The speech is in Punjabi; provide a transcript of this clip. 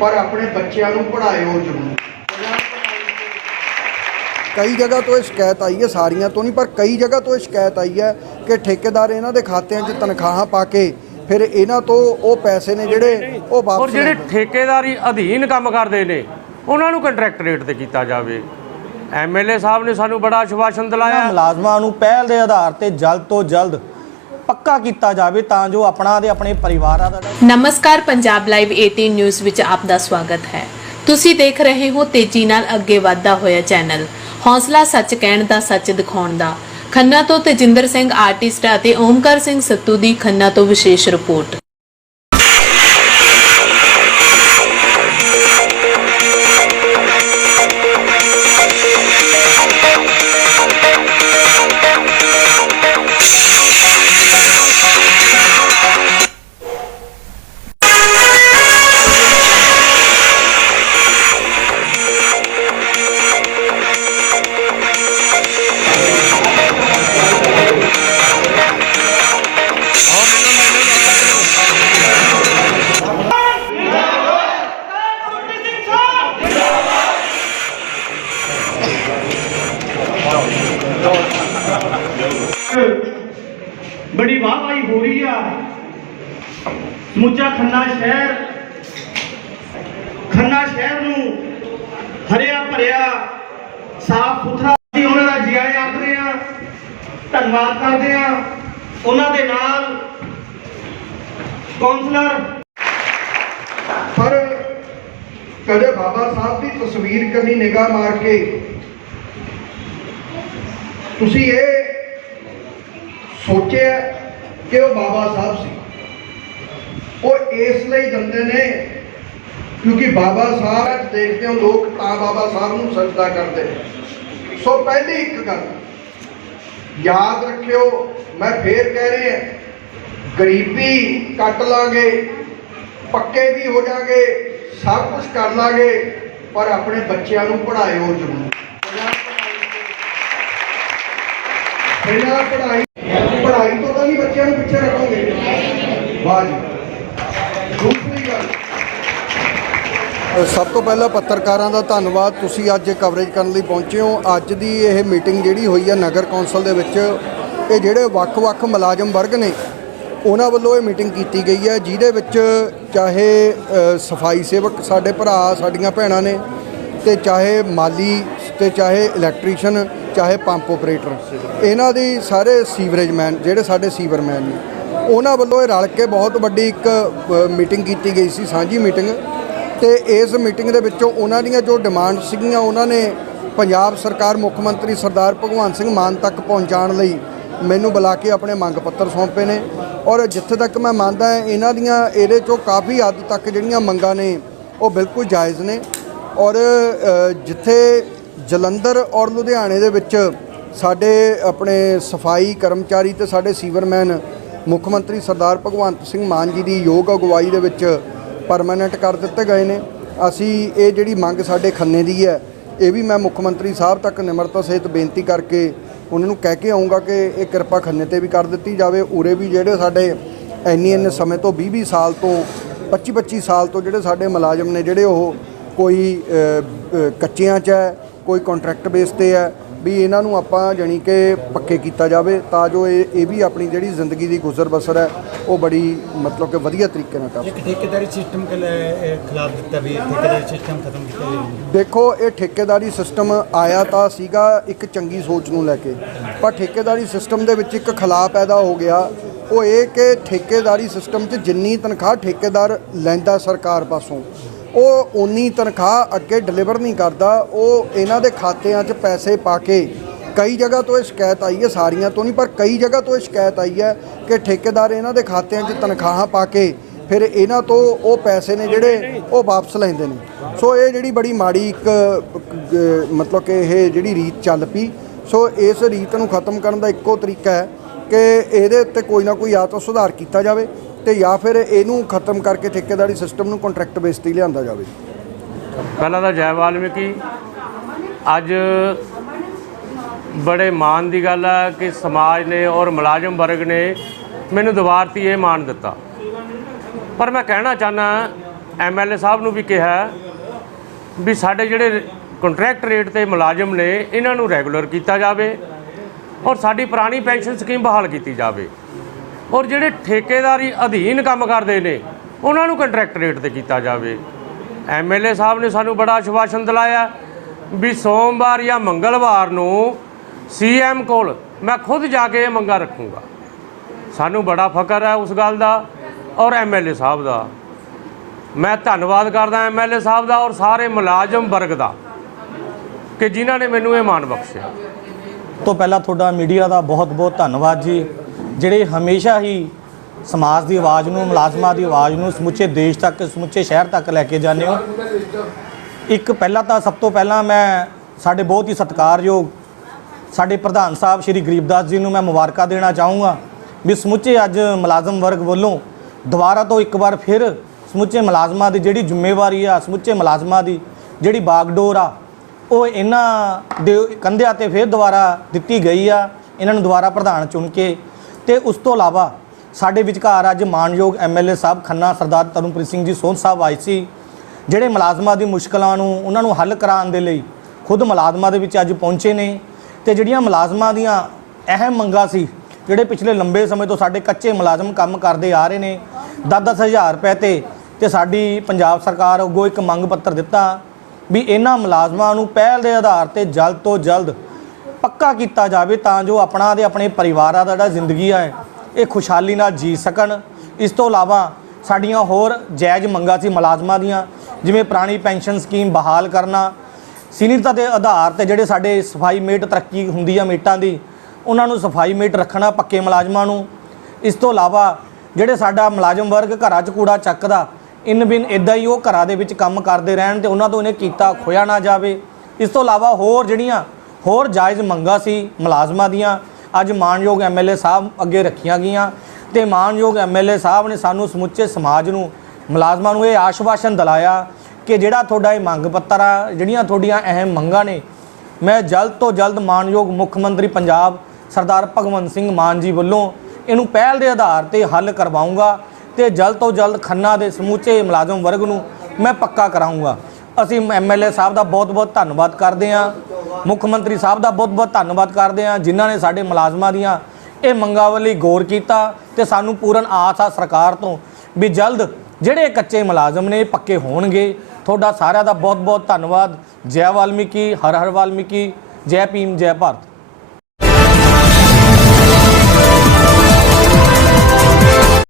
ਪਰ ਆਪਣੇ ਬੱਚਿਆਂ ਨੂੰ ਪੜ੍ਹਾਇਓ ਜ਼ਰੂਰ। ਕਈ ਜਗ੍ਹਾ ਤੋਂ ਇਹ ਸ਼ਿਕਾਇਤ ਆਈ ਹੈ ਸਾਰੀਆਂ ਤੋਂ ਨਹੀਂ ਪਰ ਕਈ ਜਗ੍ਹਾ ਤੋਂ ਇਹ ਸ਼ਿਕਾਇਤ ਆਈ ਹੈ ਕਿ ਠੇਕੇਦਾਰ ਇਹਨਾਂ ਦੇ ਖਾਤਿਆਂ 'ਚ ਤਨਖਾਹਾਂ ਪਾ ਕੇ ਫਿਰ ਇਹਨਾਂ ਤੋਂ ਉਹ ਪੈਸੇ ਨੇ ਜਿਹੜੇ ਉਹ ਔਰ ਵਾਪਸ ਜਿਹੜੇ ਲੈਂਦੇ ਨੇ। ਠੇਕੇਦਾਰੀ ਅਧੀਨ ਕੰਮ ਕਰਦੇ ਨੇ ਉਹਨਾਂ ਨੂੰ ਕੰਟਰੈਕਟ ਰੇਟ ਤੇ ਕੀਤਾ ਜਾਵੇ। ਐਮਐਲਏ ਸਾਹਿਬ ਨੇ ਸਾਨੂੰ ਬੜਾ ਆਸ਼ਵਾਸਨ ਦਿਲਾਇਆ। ਮੁਲਾਜ਼ਮਾਂ ਨੂੰ ਪਹਿਲ ਦੇ ਆਧਾਰ ਤੇ ਜਲਦ ਤੋਂ ਜਲਦ ਪੱਕਾ ਕੀਤਾ ਜਾਵੇ ਤਾਂ ਜੋ ਆਪਣਾ ਤੇ ਆਪਣੇ ਪਰਿਵਾਰਾਂ ਦਾ ਨਮਸਕਾਰ, ਪੰਜਾਬ ਲਾਈਵ 18 ਨਿਊਜ਼ ਵਿੱਚ ਆਪ ਦਾ ਸਵਾਗਤ ਹੈ। ਤੁਸੀਂ ਦੇਖ ਰਹੇ ਹੋ ਤੇਜ਼ੀ ਨਾਲ ਅੱਗੇ ਵਧਦਾ ਹੋਇਆ ਚੈਨਲ। ਹੌਸਲਾ ਸੱਚ ਕਹਿਣ ਦਾ, ਸੱਚ ਦਿਖਾਉਣ ਦਾ। ਖੰਨਾ ਤੋਂ ਤੇਜਿੰਦਰ ਸਿੰਘ ਆਰਟਿਸਟ ਅਤੇ ਓਮਕਾਰ ਸਿੰਘ ਸੱਤੂ ਦੀ ਖੰਨਾ ਤੋਂ ਵਿਸ਼ੇਸ਼ ਰਿਪੋਰਟ। ਬੜੀ ਵਾਹਵਾਈ ਹੋ ਰਹੀ ਆ। ਸਮੁੱਚਾ ਖੰਨਾ ਸ਼ਹਿਰ ਖੰਨਾ ਸ਼ਹਿਰ ਨੂੰ ਹਰਿਆ ਭਰਿਆ, ਸਾਫ਼ ਸੁਥਰਾ ਅਸੀਂ ਉਹਨਾਂ ਦਾ ਜੀ ਆਖਦੇ ਆ ਧੰਨਵਾਦ ਕਰਦੇ ਆ ਉਹਨਾਂ ਦੇ ਨਾਲ ਕੌਂਸਲਰ ਪਰ ਕਦੇ ਬਾਬਾ ਸਾਹਿਬ ਦੀ ਤਸਵੀਰ ਕਦੀ ਨਿਗਾਹ ਮਾਰ ਕੇ ਤੁਸੀਂ ਇਹ ਸੋਚਿਆ ਕਿ ਉਹ ਬਾਬਾ ਸਾਹਿਬ ਸੀ। ਉਹ ਇਸ ਲਈ ਦਿੰਦੇ ਨੇ ਕਿਉਂਕਿ ਬਾਬਾ ਸਾਹਿਬ ਦੇਖਦੇ ਹੋ ਲੋਕ ਤਾਂ ਬਾਬਾ ਸਾਹਿਬ ਨੂੰ ਸਜਦਾ ਕਰਦੇ ਨੇ। ਸੋ ਪਹਿਲੀ ਇੱਕ ਗੱਲ, ਯਾਦ ਰੱਖਿਓ, ਮੈਂ ਫੇਰ ਕਹਿ ਰਿਹਾ ਗਰੀਬੀ ਕੱਟ ਲਾਂਗੇ, ਪੱਕੇ ਵੀ ਹੋ ਜਾਗੇ, ਸਭ ਕੁਝ ਕਰ ਲਾਂਗੇ, ਪਰ ਆਪਣੇ ਬੱਚਿਆਂ ਨੂੰ ਪੜ੍ਹਾਇਓ ਜ਼ਰੂਰ। ਬਿਨਾਂ ਪੜ੍ਹਾਈ ਪੜ੍ਹਾਈ ਤੋਂ ਤਾਂ ਨਹੀਂ ਬੱਚਿਆਂ ਨੂੰ ਪਿੱਛੇ ਰੱਖੋਗੇ। ਵਾਹ ਜੀ। ਦੂਸਰੀ ਗੱਲ। ਸਭ ਤੋਂ ਪਹਿਲਾਂ ਪੱਤਰਕਾਰਾਂ ਦਾ ਧੰਨਵਾਦ। ਤੁਸੀਂ ਅੱਜ ਕਵਰੇਜ ਕਰਨ ਲਈ ਪਹੁੰਚੇ ਹੋ। ਅੱਜ ਦੀ ਇਹ ਮੀਟਿੰਗ ਜਿਹੜੀ ਹੋਈ ਹੈ ਨਗਰ ਕੌਂਸਲ ਦੇ ਵਿੱਚ, ਇਹ ਜਿਹੜੇ ਵੱਖ-ਵੱਖ ਮੁਲਾਜ਼ਮ ਵਰਗ ਨੇ, ਉਹਨਾਂ ਵੱਲੋਂ ਇਹ ਮੀਟਿੰਗ ਕੀਤੀ ਗਈ ਹੈ ਜਿਹਦੇ ਵਿੱਚ ਚਾਹੇ ਸਫ਼ਾਈ ਸੇਵਕ ਸਾਡੇ ਭਰਾ, ਸਾਡੀਆਂ ਭੈਣਾਂ ਨੇ ਤੇ ਚਾਹੇ ਮਾਲੀ ਤੇ ਚਾਹੇ ਇਲੈਕਟ੍ਰੀਸ਼ੀਅਨ ਚਾਹੇ ਪੰਪ ਆਪਰੇਟਰ, ਇਹਨਾਂ ਦੀ ਸਾਰੇ ਸੀਵਰੇਜ ਮੈਨ, ਜਿਹੜੇ ਸਾਡੇ ਸੀਵਰਮੈਨ ਨੇ, ਉਹਨਾਂ ਵੱਲੋਂ ਇਹ ਰਲ ਕੇ ਬਹੁਤ ਵੱਡੀ ਇੱਕ ਮੀਟਿੰਗ ਕੀਤੀ ਗਈ ਸੀ, ਸਾਂਝੀ ਮੀਟਿੰਗ। ਤੇ ਇਸ ਮੀਟਿੰਗ ਦੇ ਵਿੱਚੋਂ ਉਹਨਾਂ ਦੀਆਂ ਜੋ ਡਿਮਾਂਡ ਸੀਗੀਆਂ, ਉਹਨਾਂ ਨੇ ਪੰਜਾਬ ਸਰਕਾਰ ਮੁੱਖ ਮੰਤਰੀ ਸਰਦਾਰ ਭਗਵੰਤ ਸਿੰਘ ਮਾਨ ਤੱਕ ਪਹੁੰਚਾਉਣ ਲਈ ਮੈਨੂੰ ਬੁਲਾ ਕੇ ਆਪਣੇ ਮੰਗ ਪੱਤਰ ਸੌਂਪੇ ਨੇ। ਔਰ ਜਿੱਥੇ ਤੱਕ ਮੈਂ ਮੰਨਦਾ ਇਹਨਾਂ ਦੀਆਂ ਇਹਦੇ ਚੋਂ ਕਾਫੀ ਹੱਦ ਤੱਕ ਜਿਹੜੀਆਂ ਮੰਗਾਂ ਨੇ, ਉਹ ਬਿਲਕੁਲ ਜਾਇਜ਼ ਨੇ। ਔਰ ਜਿੱਥੇ ਜਲੰਧਰ ਔਰ ਲੁਧਿਆਣੇ ਦੇ ਵਿੱਚ ਸਾਡੇ ਆਪਣੇ ਸਫ਼ਾਈ ਕਰਮਚਾਰੀ ਤੇ ਸਾਡੇ ਸੀਵਰਮੈਨ ਮੁੱਖ ਮੰਤਰੀ ਸਰਦਾਰ ਭਗਵੰਤ ਸਿੰਘ ਮਾਨ ਜੀ ਦੀ ਯੋਗ ਅਗਵਾਈ ਦੇ ਵਿੱਚ ਪਰਮਾਨੈਂਟ ਕਰ ਦਿੱਤੇ ਗਏ ਨੇ। ਅਸੀਂ ਇਹ ਜਿਹੜੀ ਮੰਗ ਸਾਡੇ ਖੰਨੇ ਦੀ ਹੈ, ਇਹ ਵੀ ਮੈਂ ਮੁੱਖ ਮੰਤਰੀ ਸਾਹਿਬ ਤੱਕ ਨਿਮਰਤਾ ਸਹਿਤ ਬੇਨਤੀ ਕਰਕੇ ਉਹਨਾਂ ਨੂੰ ਕਹਿ ਕੇ ਆਉਂਗਾ ਕਿ ਇਹ ਕਿਰਪਾ ਖੰਨੇ ਤੇ ਵੀ ਕਰ ਦਿੱਤੀ ਜਾਵੇ। ਉਰੇ ਵੀ ਜਿਹੜੇ ਸਾਡੇ ਇੰਨੀ ਇੰਨੇ ਸਮੇਂ ਤੋਂ 20 20 ਸਾਲ ਤੋਂ 25 25 ਸਾਲ ਤੋਂ ਜਿਹੜੇ ਸਾਡੇ ਮੁਲਾਜ਼ਮ ਨੇ, ਜਿਹੜੇ ਉਹ ਕੋਈ ਕੱਚਿਆਂ 'ਚ ਹੈ ਕੋਈ ਕੰਟਰੈਕਟ ਬੇਸ ਤੇ ਹੈ ਵੀ ਇਹਨਾਂ ਨੂੰ ਆਪਾਂ ਜਾਣੀ ਕਿ ਪੱਕੇ ਕੀਤਾ ਜਾਵੇ ਤਾਂ ਜੋ ਇਹ ਇਹ ਵੀ ਆਪਣੀ ਜਿਹੜੀ ਜ਼ਿੰਦਗੀ ਦੀ ਗੁਜ਼ਰ ਬਸਰ ਹੈ ਉਹ ਬੜੀ ਮਤਲਬ ਕਿ ਵਧੀਆ ਤਰੀਕੇ ਨਾਲ ਕਰ ਇੱਕ ਠੇਕੇਦਾਰੀ ਸਿਸਟਮ ਖਿਲਾਫ ਦਿੱਤਾ ਵੀ ਠੇਕੇਦਾਰੀ ਸਿਸਟਮ ਖਤਮ ਕੀਤਾ ਜਾਵੇ ਦੇਖੋ ਇਹ ਠੇਕੇਦਾਰੀ ਸਿਸਟਮ ਆਇਆ ਤਾਂ ਸੀਗਾ ਇੱਕ ਚੰਗੀ ਸੋਚ ਨੂੰ ਲੈ ਕੇ ਪਰ ਠੇਕੇਦਾਰੀ ਸਿਸਟਮ ਦੇ ਵਿੱਚ ਇੱਕ ਖਲਾਅ ਪੈਦਾ ਹੋ ਗਿਆ। ਉਹ ਇਹ ਕਿ ਠੇਕੇਦਾਰੀ ਸਿਸਟਮ 'ਚ ਜਿੰਨੀ ਤਨਖਾਹ ਠੇਕੇਦਾਰ ਲੈਂਦਾ ਸਰਕਾਰ ਪਾਸੋਂ ਉਹ ਉਨੀ ਤਨਖਾਹ ਅੱਗੇ ਡਿਲੀਵਰ ਨਹੀਂ ਕਰਦਾ, ਉਹ ਇਹਨਾਂ ਦੇ ਖਾਤਿਆਂ 'ਚ ਪੈਸੇ ਪਾ ਕੇ ਕਈ ਜਗ੍ਹਾ ਤੋਂ ਇਹ ਸ਼ਿਕਾਇਤ ਆਈ ਹੈ, ਸਾਰੀਆਂ ਤੋਂ ਨਹੀਂ, ਪਰ ਕਈ ਜਗ੍ਹਾ ਤੋਂ ਇਹ ਸ਼ਿਕਾਇਤ ਆਈ ਹੈ ਕਿ ਠੇਕੇਦਾਰ ਇਹਨਾਂ ਦੇ ਖਾਤਿਆਂ 'ਚ ਤਨਖਾਹਾਂ ਪਾ ਕੇ ਫਿਰ ਇਹਨਾਂ ਤੋਂ ਉਹ ਪੈਸੇ ਨੇ ਜਿਹੜੇ ਉਹ ਵਾਪਸ ਲੈਂਦੇ ਨੇ। ਸੋ ਇਹ ਜਿਹੜੀ ਬੜੀ ਮਾੜੀ ਇੱਕ ਮਤਲਬ ਕਿ ਇਹ ਜਿਹੜੀ ਰੀਤ ਚੱਲ ਪਈ, ਸੋ ਇਸ ਰੀਤ ਨੂੰ ਖਤਮ ਕਰਨ ਦਾ ਇੱਕੋ ਤਰੀਕਾ ਹੈ ਕਿ ਇਹਦੇ ਉੱਤੇ ਕੋਈ ਨਾ ਕੋਈ ਜਾਂ ਤਾਂ ਸੁਧਾਰ ਕੀਤਾ ਜਾਵੇ। ਤੇ ਜਾਂ ਫਿਰ ਇਹਨੂੰ ਖਤਮ ਕਰਕੇ ਠੇਕੇਦਾਰੀ ਸਿਸਟਮ ਨੂੰ ਕੰਟਰੈਕਟ ਬੇਸ ਤੇ ਹੀ ਲਿਆਂਦਾ ਜਾਵੇ। ਪਹਿਲਾਂ ਤਾਂ ਜੈ ਵਾਲਮੀਕੀ, ਅੱਜ ਬੜੇ ਮਾਣ ਦੀ ਗੱਲ ਹੈ ਕਿ ਸਮਾਜ ਨੇ ਔਰ ਮੁਲਾਜ਼ਮ ਵਰਗ ਨੇ ਮੈਨੂੰ ਦੁਬਾਰਤੀ ਇਹ ਮਾਣ ਦਿੱਤਾ। ਪਰ ਮੈਂ ਕਹਿਣਾ ਚਾਹਨਾ ਐਮਐਲਏ ਸਾਹਿਬ ਨੂੰ ਵੀ ਕਿਹਾ ਵੀ ਸਾਡੇ ਜਿਹੜੇ ਕੰਟਰੈਕਟ ਰੇਟ ਤੇ ਮੁਲਾਜ਼ਮ ਨੇ, ਇਹਨਾਂ ਨੂੰ ਰੈਗੂਲਰ ਕੀਤਾ ਜਾਵੇ ਔਰ ਸਾਡੀ ਪੁਰਾਣੀ ਪੈਨਸ਼ਨ ਸਕੀਮ ਬਹਾਲ ਕੀਤੀ ਜਾਵੇ। ਔਰ ਜਿਹੜੇ ਠੇਕੇਦਾਰੀ ਅਧੀਨ ਕੰਮ ਕਰਦੇ ਨੇ, ਉਹਨਾਂ ਨੂੰ ਕੰਟਰੈਕਟ ਰੇਟ ਤੇ ਕੀਤਾ ਜਾਵੇ। ਐਮਐਲਏ ਸਾਹਿਬ ਨੇ ਸਾਨੂੰ ਬੜਾ ਆਸ਼ਵਾਸਨ ਦਿਲਾਇਆ ਵੀ ਸੋਮਵਾਰ ਜਾਂ ਮੰਗਲਵਾਰ ਨੂੰ ਸੀਐਮ ਕੋਲ ਮੈਂ ਖੁਦ ਜਾ ਕੇ ਇਹ ਮੰਗਾ ਰੱਖੂੰਗਾ। ਸਾਨੂੰ ਬੜਾ ਫਕਰ ਹੈ ਉਸ ਗੱਲ ਦਾ ਔਰ ਐਮਐਲਏ ਸਾਹਿਬ ਦਾ। ਮੈਂ ਧੰਨਵਾਦ ਕਰਦਾ ਐਮਐਲਏ ਸਾਹਿਬ ਦਾ ਔਰ ਸਾਰੇ ਮੁਲਾਜ਼ਮ ਵਰਗ ਦਾ ਕਿ ਜਿਨ੍ਹਾਂ ਨੇ ਮੈਨੂੰ ਇਹ ਮਾਣ ਬਖਸ਼ਿਆ। ਤੋਂ ਪਹਿਲਾਂ ਤੁਹਾਡਾ ਮੀਡੀਆ ਦਾ ਬਹੁਤ-ਬਹੁਤ ਧੰਨਵਾਦ ਜੀ। ਜਿਹੜੇ ਹਮੇਸ਼ਾ ਹੀ ਸਮਾਜ ਦੀ ਆਵਾਜ਼ ਨੂੰ, ਮੁਲਾਜ਼ਮਾਂ ਦੀ ਆਵਾਜ਼ ਨੂੰ ਸਮੁੱਚੇ ਦੇਸ਼ ਤੱਕ, ਸਮੁੱਚੇ ਸ਼ਹਿਰ ਤੱਕ ਲੈ ਕੇ ਜਾਂਦੇ ਹੋ। ਇੱਕ ਪਹਿਲਾਂ ਤਾਂ ਸਭ ਤੋਂ ਪਹਿਲਾਂ ਮੈਂ ਸਾਡੇ ਬਹੁਤ ਹੀ ਸਤਿਕਾਰਯੋਗ ਸਾਡੇ ਪ੍ਰਧਾਨ ਸਾਹਿਬ ਸ਼੍ਰੀ ਗਰੀਬਦਾਸ ਜੀ ਨੂੰ ਮੈਂ ਮੁਬਾਰਕਾਂ ਦੇਣਾ ਚਾਹੂੰਗਾ। ਵੀ ਸਮੁੱਚੇ ਅੱਜ ਮੁਲਾਜ਼ਮ ਵਰਗ ਵੱਲੋਂ ਦੁਬਾਰਾ ਤੋਂ ਇੱਕ ਵਾਰ ਫਿਰ ਸਮੁੱਚੇ ਮੁਲਾਜ਼ਮਾਂ ਦੀ ਜਿਹੜੀ ਜ਼ਿੰਮੇਵਾਰੀ ਆ, ਸਮੁੱਚੇ ਮੁਲਾਜ਼ਮਾਂ ਦੀ ਜਿਹੜੀ ਬਾਗਡੋਰ ਆ, ਉਹ ਇਹਨਾਂ ਦੇ ਕੰਧਿਆਂ ਤੇ ਫਿਰ ਦੁਬਾਰਾ ਦਿੱਤੀ ਗਈ ਆ। ਇਹਨਾਂ ਨੂੰ ਦੁਬਾਰਾ ਪ੍ਰਧਾਨ ਚੁਣ ਕੇ ਤੇ ਉਸ ਤੋਂ ਇਲਾਵਾ ਸਾਡੇ ਵਿਚਕਾਰ ਅੱਜ ਮਾਨਯੋਗ ਐਮਐਲਏ ਸਾਹਿਬ ਖੰਨਾ ਸਰਦਾਰ ਤਰਨਪ੍ਰੀਤ ਸਿੰਘ ਜੀ ਸੋਹਣ ਸਾਹਿਬ ਆਏ ਸੀ, ਜਿਹੜੇ ਮੁਲਾਜ਼ਮਾਂ ਦੀ ਮੁਸ਼ਕਲਾਂ ਨੂੰ ਉਹਨਾਂ ਨੂੰ ਹੱਲ ਕਰਾਉਣ ਦੇ ਲਈ ਖੁਦ ਮੁਲਾਜ਼ਮਾਂ ਦੇ ਵਿੱਚ ਅੱਜ ਪਹੁੰਚੇ ਨੇ ਤੇ ਜਿਹੜੀਆਂ ਮੁਲਾਜ਼ਮਾਂ ਦੀਆਂ ਅਹਿਮ ਮੰਗਾਂ ਸੀ, ਜਿਹੜੇ ਪਿਛਲੇ ਲੰਬੇ ਸਮੇਂ ਤੋਂ ਸਾਡੇ ਕੱਚੇ ਮੁਲਾਜ਼ਮ ਕੰਮ ਕਰਦੇ ਆ ਰਹੇ ਨੇ 10-10 ਹਜ਼ਾਰ ਰੁਪਏ ਤੇ ਤੇ ਸਾਡੀ ਪੰਜਾਬ ਸਰਕਾਰ ਅੱਗੋਂ ਇੱਕ ਮੰਗ ਪੱਤਰ ਦਿੱਤਾ ਵੀ ਇਹਨਾਂ ਮੁਲਾਜ਼ਮਾਂ ਨੂੰ ਪਹਿਲ ਦੇ ਆਧਾਰ ਤੇ ਜਲਦ ਤੋਂ ਜਲਦ ਪੱਕਾ ਕੀਤਾ ਜਾਵੇ ਤਾਂ ਜੋ ਆਪਣਾ ਤੇ ਆਪਣੇ ਪਰਿਵਾਰਾਂ ਦਾ ਜਿਹੜਾ ਜ਼ਿੰਦਗੀ ਹੈ ਇਹ ਖੁਸ਼ਹਾਲੀ ਨਾਲ ਜੀ ਸਕਣ। ਇਸ ਤੋਂ ਇਲਾਵਾ ਸਾਡੀਆਂ ਹੋਰ ਜਾਇਜ਼ ਮੰਗਾਂ ਸੀ ਮੁਲਾਜ਼ਮਾਂ ਦੀਆਂ, ਜਿਵੇਂ ਪੁਰਾਣੀ ਪੈਨਸ਼ਨ ਸਕੀਮ ਬਹਾਲ ਕਰਨਾ। ਸੀਨੀਅਰਤਾ ਦੇ ਆਧਾਰ ਤੇ ਜਿਹੜੇ ਸਾਡੇ ਸਫ਼ਾਈ ਮੇਟ ਤਰੱਕੀ ਹੁੰਦੀ ਆ ਮੇਟਾਂ ਦੀ, ਉਹਨਾਂ ਨੂੰ ਸਫ਼ਾਈ ਮੇਟ ਰੱਖਣਾ ਪੱਕੇ ਮੁਲਾਜ਼ਮਾਂ ਨੂੰ। ਇਸ ਤੋਂ ਇਲਾਵਾ ਜਿਹੜੇ ਸਾਡਾ ਮੁਲਾਜ਼ਮ ਵਰਗ ਘਰਾਂ 'ਚ ਕੂੜਾ ਚੱਕਦਾ, ਇਨ ਬਿਨ ਇਦਾਂ ਹੀ ਉਹ ਘਰਾਂ ਦੇ ਵਿੱਚ ਕੰਮ ਕਰਦੇ ਰਹਿਣ ਤੇ ਉਹਨਾਂ ਤੋਂ ਇਹਨੇ ਕੀਤਾ ਖੋਇਆ ਨਾ ਜਾਵੇ। ਇਸ ਤੋਂ ਇਲਾਵਾ ਹੋਰ ਜਿਹੜੀਆਂ ਹੋਰ ਜਾਇਜ਼ ਮੰਗਾਂ ਸੀ ਮੁਲਾਜ਼ਮਾਂ ਦੀਆਂ। ਅੱਜ ਮਾਨਯੋਗ ਐਮਐਲਏ ਸਾਹਿਬ ਅੱਗੇ ਰੱਖੀਆਂ ਗਈਆਂ ਤੇ ਮਾਨਯੋਗ ਐਮਐਲਏ ਸਾਹਿਬ ਨੇ ਸਾਨੂੰ ਸਮੁੱਚੇ ਸਮਾਜ ਨੂੰ, ਮੁਲਾਜ਼ਮਾਂ ਨੂੰ ਇਹ ਆਸ਼ਵਾਸਨ ਦਿਲਾਇਆ ਕਿ ਜਿਹੜਾ ਤੁਹਾਡਾ ਇਹ ਮੰਗ ਪੱਤਰ ਆ, ਜਿਹੜੀਆਂ ਤੁਹਾਡੀਆਂ ਅਹਿਮ ਮੰਗਾਂ ਨੇ, ਮੈਂ ਜਲਦ ਤੋਂ ਜਲਦ ਮਾਨਯੋਗ ਮੁੱਖ ਮੰਤਰੀ ਪੰਜਾਬ ਸਰਦਾਰ ਭਗਵੰਤ ਸਿੰਘ ਮਾਨ ਜੀ ਵੱਲੋਂ ਇਹਨੂੰ ਪਹਿਲ ਦੇ ਆਧਾਰ ਤੇ ਹੱਲ ਕਰਵਾਉਂਗਾ ਤੇ ਜਲਦ ਤੋਂ ਜਲਦ ਖੰਨਾ ਦੇ ਸਮੂਚੇ ਮੁਲਾਜ਼ਮ ਵਰਗ ਨੂੰ ਮੈਂ ਪੱਕਾ ਕਰਾਉਂਗਾ। ਅਸੀਂ ਐਮਐਲਏ ਸਾਹਿਬ ਦਾ ਬਹੁਤ-ਬਹੁਤ ਧੰਨਵਾਦ ਕਰਦੇ ਹਾਂ। ਮੁੱਖ ਮੰਤਰੀ ਸਾਹਿਬ ਦਾ ਬਹੁਤ-ਬਹੁਤ ਧੰਨਵਾਦ ਕਰਦੇ ਹਾਂ, ਜਿਨ੍ਹਾਂ ਨੇ ਸਾਡੇ ਮੁਲਾਜ਼ਮਾਂ ਦੀਆਂ ਇਹ ਮੰਗਾਂ ਵੱਲ ਗੌਰ ਕੀਤਾ ਤੇ ਸਾਨੂੰ ਪੂਰਨ ਆਸ ਆ ਸਰਕਾਰ ਤੋਂ ਵੀ ਜਲਦ ਜਿਹੜੇ ਕੱਚੇ ਮੁਲਾਜ਼ਮ ਨੇ, ਇਹ ਪੱਕੇ ਹੋਣਗੇ। ਤੁਹਾਡਾ ਸਾਰਿਆਂ ਦਾ ਬਹੁਤ-ਬਹੁਤ ਧੰਨਵਾਦ। ਜੈ ਵਾਲਮੀਕੀ, ਹਰ ਹਰ ਵਾਲਮੀਕੀ। ਜੈ ਭੀਮ, ਜੈ ਭਾਰਤ।